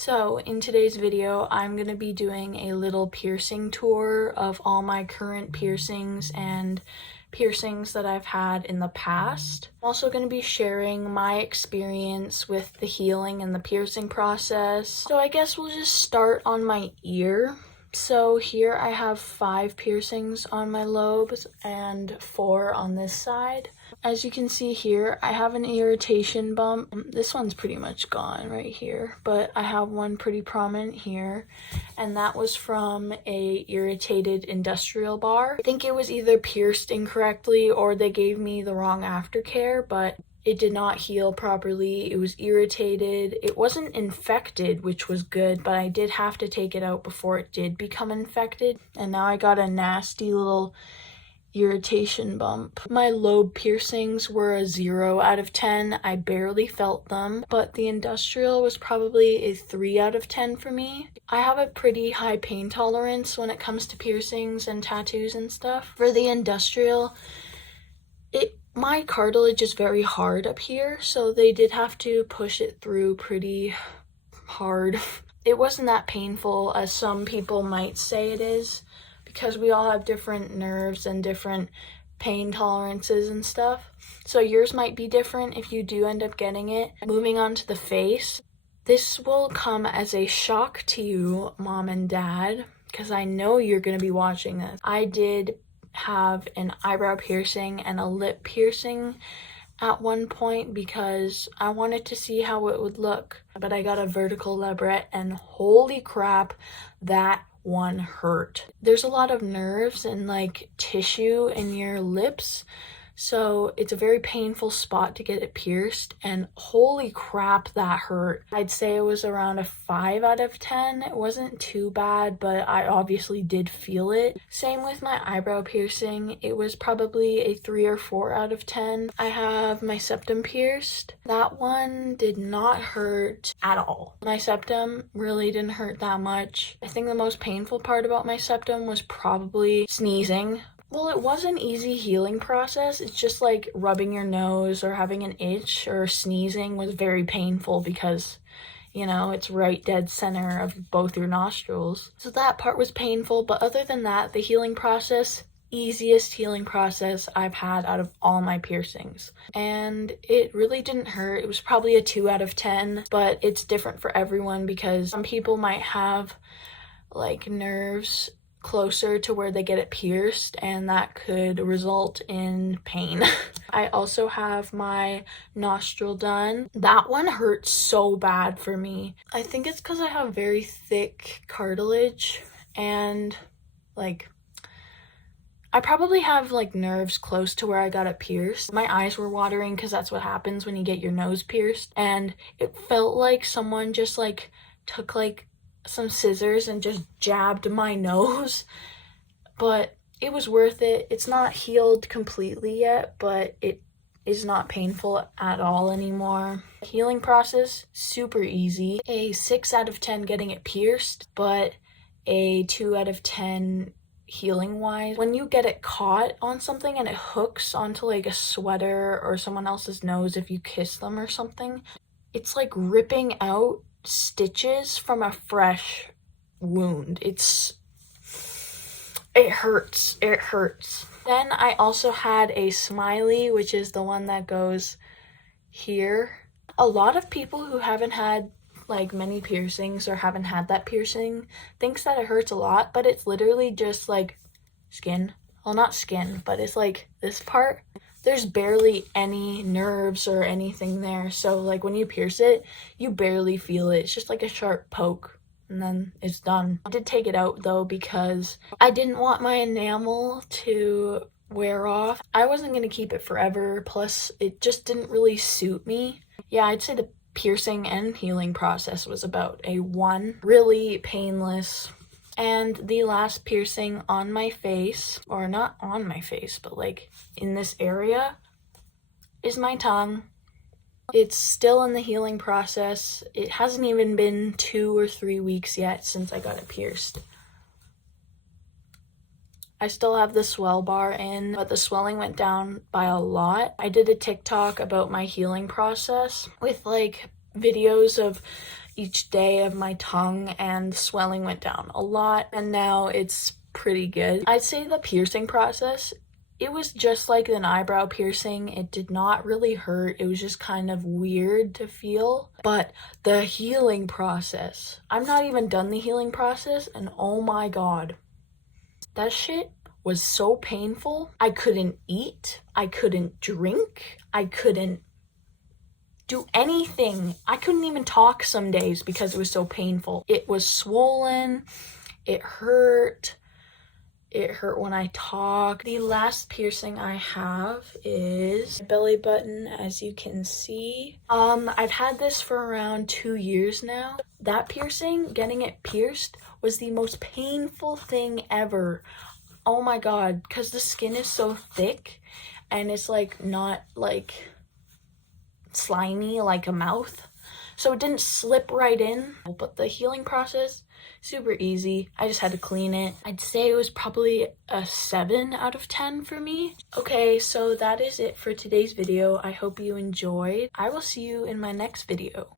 So in today's video, I'm going to be doing a little piercing tour of all my current piercings and piercings that I've had in the past. I'm also going to be sharing my experience with the healing and the piercing process. So I guess we'll just start on my ear. So here I have 5 piercings on my lobes and 4 on this side. As you can see here, I have an irritation bump. This one's pretty much gone right here, but I have one pretty prominent here, and that was from a irritated industrial bar. I think it was either pierced incorrectly or they gave me the wrong aftercare, but it did not heal properly. It was irritated. It wasn't infected, which was good, but I did have to take it out before it did become infected. And now I got a nasty little irritation bump. My lobe piercings were a 0 out of 10. I barely felt them, but the industrial was probably a 3 out of 10 for me. I have a pretty high pain tolerance when it comes to piercings and tattoos and stuff. For the industrial, my cartilage is very hard up here, so they did have to push it through pretty hard. It wasn't that painful as some people might say it is, because we all have different nerves and different pain tolerances and stuff. So yours might be different if you do end up getting it. Moving on to the face. This will come as a shock to you, mom and dad, because I know you're going to be watching this. I did have an eyebrow piercing and a lip piercing at one point because I wanted to see how it would look. But I got a vertical labret and holy crap, that one hurt. There's a lot of nerves and like tissue in your lips, so it's a very painful spot to get it pierced, and holy crap, that hurt. I'd say it was around a 5 out of 10. It wasn't too bad, but I obviously did feel it. Same with my eyebrow piercing. It was probably a 3 or 4 out of 10. I have my septum pierced. That one did not hurt at all. My septum really didn't hurt that much. I think the most painful part about my septum was probably sneezing. Well, it was an easy healing process. It's just like rubbing your nose or having an itch or sneezing was very painful because, you know, it's right dead center of both your nostrils. So that part was painful, but other than that, the healing process, easiest healing process I've had out of all my piercings. And it really didn't hurt. It was probably a 2 out of 10, but it's different for everyone because some people might have like nerves closer to where they get it pierced, and that could result in pain. I also have my nostril done. That one hurt so bad for me. I think it's because I have very thick cartilage, and like I probably have like nerves close to where I got it pierced. My eyes were watering because that's what happens when you get your nose pierced, and it felt like someone just like took like some scissors and just jabbed my nose, but it was worth it. It's not healed completely yet, but it is not painful at all anymore. Healing process, super easy. A 6 out of 10 getting it pierced, but a 2 out of 10 healing wise. When you get it caught on something and it hooks onto like a sweater or someone else's nose if you kiss them or something, it's like ripping out stitches from a fresh wound. It hurts. Then I also had a smiley, which is the one that goes here. A lot of people who haven't had like many piercings or haven't had that piercing thinks that it hurts a lot, but it's literally just like skin. Well, not skin, but it's like this part. There's barely any nerves or anything there. So like when you pierce it, you barely feel it. It's just like a sharp poke and then it's done. I did take it out though because I didn't want my enamel to wear off. I wasn't going to keep it forever. Plus it just didn't really suit me. Yeah, I'd say the piercing and healing process was about a 1. Really painless. And the last piercing on my face, or not on my face, but like in this area, is my tongue. It's still in the healing process. It hasn't even been 2 or 3 weeks yet since I got it pierced. I still have the swell bar in, but the swelling went down by a lot. I did a TikTok about my healing process with like videos of each day of my tongue, and swelling went down a lot, and now it's pretty good. I'd say the piercing process, it was just like an eyebrow piercing. It did not really hurt. It was just kind of weird to feel. But the healing process, I'm not even done the healing process, and oh my god, that shit was so painful. I couldn't eat, I couldn't drink, I couldn't do anything. I couldn't even talk some days because it was so painful. It was swollen, it hurt. It hurt when I talk. The last piercing I have is my belly button, as you can see. I've had this for around 2 years now. That piercing, getting it pierced, was the most painful thing ever. Oh my god, because the skin is so thick and it's like not like slimy like a mouth. So it didn't slip right in, but the healing process, super easy. I just had to clean it. I'd say it was probably a 7 out of 10 for me. Okay, so that is it for today's video. I hope you enjoyed. I will see you in my next video.